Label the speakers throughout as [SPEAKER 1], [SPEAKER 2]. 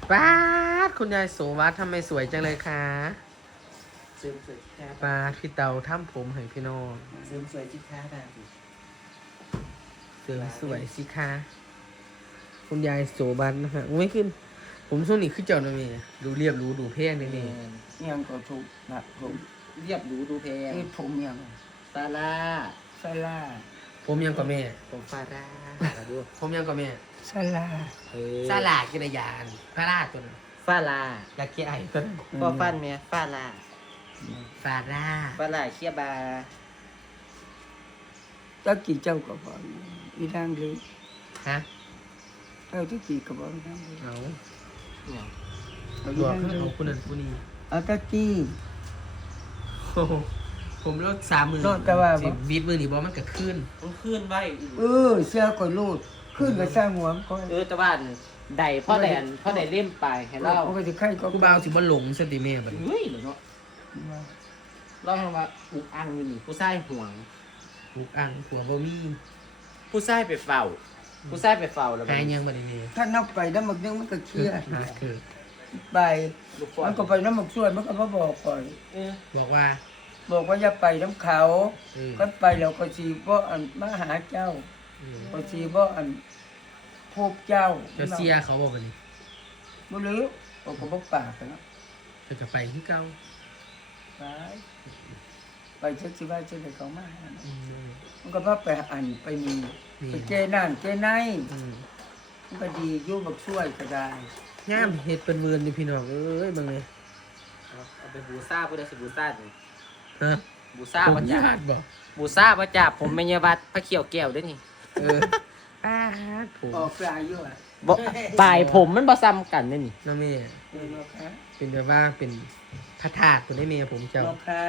[SPEAKER 1] ป้าดคุณยายโสวัสดิ์ทำไมสวยจังเลยคะ
[SPEAKER 2] เสริมสวยที่ค้า
[SPEAKER 1] ป้าดพี่เตาทำผมให้พี่น้อง
[SPEAKER 2] เสริมสวยที่ค้าบ้างสิ
[SPEAKER 1] เสริมสวยสิคะคุณยายโสวัสดิ์นะฮะไม่ขึ้น ผมช่วงนี้คือเจ้าหน่อยแม่ดูเรียบรู้ดูเพ่งนี่นี่
[SPEAKER 3] ยังก็ถูกนะผม
[SPEAKER 2] เรียบหรูดูแพง
[SPEAKER 3] นี่ผมยัง
[SPEAKER 2] ซาร่า
[SPEAKER 3] ซาลา
[SPEAKER 1] ผมยังกับแม่
[SPEAKER 2] ผมฟาร่าดู
[SPEAKER 1] ผมยังกับแม่
[SPEAKER 3] ซาลา
[SPEAKER 1] ซาลากินยานพระราชตัวนั้น
[SPEAKER 2] ฟาลา
[SPEAKER 1] อยากเกี้ยไอ้ตัวนั้น
[SPEAKER 2] พ่อฟันเมียฟาลา
[SPEAKER 1] ฟาร่า
[SPEAKER 2] ฟาลาเคียบา
[SPEAKER 3] ตะกี้เจ้าก็บอกอีนางเลย
[SPEAKER 1] ฮะ
[SPEAKER 3] เจ้าตะกี้ก็บอกอีนางเลย
[SPEAKER 1] เอา
[SPEAKER 2] เนี่ย
[SPEAKER 3] เอา
[SPEAKER 1] บ
[SPEAKER 3] อี
[SPEAKER 1] อก
[SPEAKER 3] นาง
[SPEAKER 1] เพื่อน
[SPEAKER 3] เล
[SPEAKER 1] ขอย งคุณนั่นคุณนี่
[SPEAKER 3] เอาตะกี้
[SPEAKER 1] โอ้โหผมลด30,000
[SPEAKER 3] ลดแต่ว่า
[SPEAKER 1] สิวิทย์มือนี่บอมันก็ขึ้น
[SPEAKER 2] มันขึ้นไว้อีก
[SPEAKER 3] เสื้อก็รูดขึ้นก็สร้างหัวมันก็
[SPEAKER 2] แต่ว่าใดพ่อแดนพ่อแดนเล่มไปให้เล่า
[SPEAKER 3] มันก็จะไข่ก็
[SPEAKER 1] กูบ่าวสิบ่หลงสติแม่บัดนี้
[SPEAKER 2] เฮ้ยเหรอเนาะเล่าให้ว่าอุกอังอยู่นี่ผู้ชายห่วง
[SPEAKER 1] ลูกอังหัวบ่มี
[SPEAKER 2] ผู้ชายไปเฝ้า ผู้ชายไปเฝ้าแล้ว
[SPEAKER 1] หายยังบัดนี้แม่
[SPEAKER 3] ถ้านับไปน้ำมันยังมันก็เคลียร์
[SPEAKER 1] หาคือ
[SPEAKER 3] ไป
[SPEAKER 2] ลูกฟอ
[SPEAKER 3] มันก็ไปน้ำมันช่วยมันก็มาบอกก่อน
[SPEAKER 1] บอกว่า
[SPEAKER 3] บอกว่าอย่าไปน้ำเขา
[SPEAKER 1] เออ
[SPEAKER 3] ก็ไปแล้วก็สีบ่อันมาหาเจ้า
[SPEAKER 1] เออ
[SPEAKER 3] ก็สีบ่อันพบเจ้า
[SPEAKER 1] เจ้าเสียเขาบอกบัดนี้
[SPEAKER 3] บ่รู้บอกก็บ่ปากกันเนาะ
[SPEAKER 1] เจ้าก็ไปคือเก่า
[SPEAKER 3] ไปเช็คสิว่าจะได้เขามาหาเนาะ
[SPEAKER 1] อืม
[SPEAKER 3] มันก็พาไปอันไปมี
[SPEAKER 1] นี่
[SPEAKER 3] ไปเจนั่นเจใน
[SPEAKER 1] อืม
[SPEAKER 3] มันก็ดีอยู่บักช่วยก็ได้
[SPEAKER 1] งามเฮ็ดเป็นเวิร์นอยู่พี่น้องเอ้ยเบิ่งเลย
[SPEAKER 2] เอาไปบูซ่าผู้ใดสิบูซ่านี่
[SPEAKER 1] ฮะ
[SPEAKER 2] บูซ่า
[SPEAKER 1] ผม
[SPEAKER 2] ประ
[SPEAKER 1] ญา
[SPEAKER 2] จับ
[SPEAKER 1] ติบ่
[SPEAKER 2] บูซ่าประจับผมไม่ยวัดพระเขียวแก้วด้วยนี่
[SPEAKER 1] เออป้าดผม
[SPEAKER 3] ออกปลายอยู่อ่ะ
[SPEAKER 2] บ่ปลายผมมันบ่ซ้ำกันด้วยนี่
[SPEAKER 1] น้าแม่
[SPEAKER 3] เดี๋ยวมาค่ะ
[SPEAKER 1] เป็นแบบว่าเป็นพระธาตุคนได้แม่ผมเจ้า
[SPEAKER 3] มาค่ะ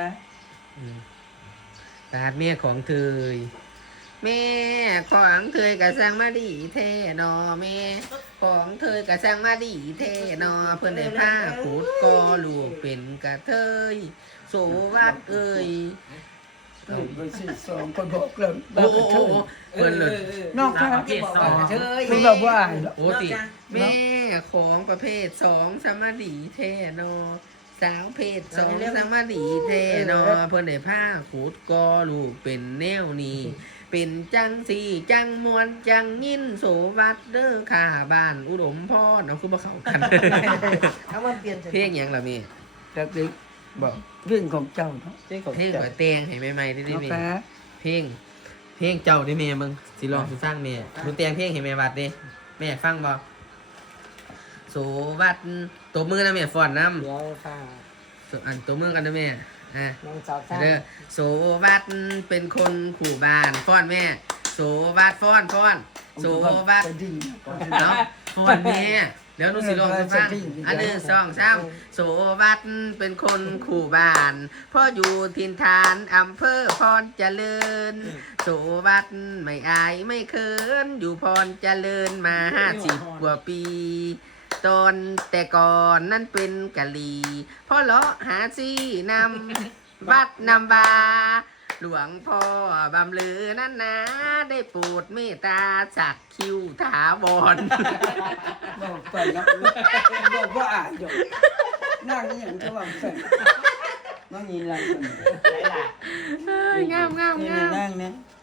[SPEAKER 1] ตาดแม่ของเธอแม่ของเธอกะสังมาดีเทนอแม่ของเธอกะสังมาดีเทนอเพื่อนได้ผ้าผูดกอลูกเป็นกะเทยโสวัดเอ้ย
[SPEAKER 3] เกิดไปสิ2คนบอกเลย
[SPEAKER 1] โอ้โอ้โอ้เพื่อนเลย
[SPEAKER 3] นอกค่ะ
[SPEAKER 2] ประเภทสอง
[SPEAKER 3] คือแบบว่าอ่าน
[SPEAKER 1] โอ้ติแม่ของประเภทสองสมาดีเทนอสาวเพศสองสมาดีเทนอเพื่อนได้ผ้าผูดกอลูกเป็นแนวนี้เป็นจังสีจังมวนจังยินโสวัดเด้อข้าบ้านอุดมพรเอาคือมาเข้ากัน
[SPEAKER 3] เอามาเปลี่ยน
[SPEAKER 1] เพลงหยังล่ะแม่
[SPEAKER 3] จากเด็กบอกเรื่องของเจ้าเนาะ
[SPEAKER 1] เพลงข่อยแตงให้ใหม่ๆได้ดิ
[SPEAKER 3] นอก
[SPEAKER 1] แม่
[SPEAKER 3] ค่ะ
[SPEAKER 1] เพลงเจ้าได้แม่มึงสิลองสิฟังแม่หนูแต่งเพลงให้แม่วัดเด้แม่ฟังบ่โสวัดตบมือนะแม่ฟ้อนนำ
[SPEAKER 2] เดี๋ยวค่ะ
[SPEAKER 1] อันตบมือกันนะแม่อ่ะ
[SPEAKER 2] น้องสาวค่ะ
[SPEAKER 1] เด้อโสวัดเป็นคนขู่บ้านฟ้อนแม่โสวัดฟ้อนโสวัด
[SPEAKER 3] จะดี
[SPEAKER 1] เนาะฟ้อนแม่เดี๋ยวหนูสิลองสิฟังอันหนึ่งสองสามโสวัดเป็นคนขู่บ้านพ่ออยู่ถิ่นฐานอำเภอพรเจริญโสวัดไม่อายไม่เขินอยู่พรเจริญมา50 กว่าปีตอนแต่ก่อนนั่นเป็นกะลีพ่อเลาะหาซี่นำวัดนำบาหลวงพ่อบำลือนั่นนะได้โปรดเมตตาสักคิวถาวร
[SPEAKER 3] บอกไปนะบอกว่าอ่านอยู่นั่งอย่างที่ว่าเสร็จมันมีอะไรกัน
[SPEAKER 2] ได้ล่ะ
[SPEAKER 1] งาม
[SPEAKER 3] นี่นั่งเนี่ย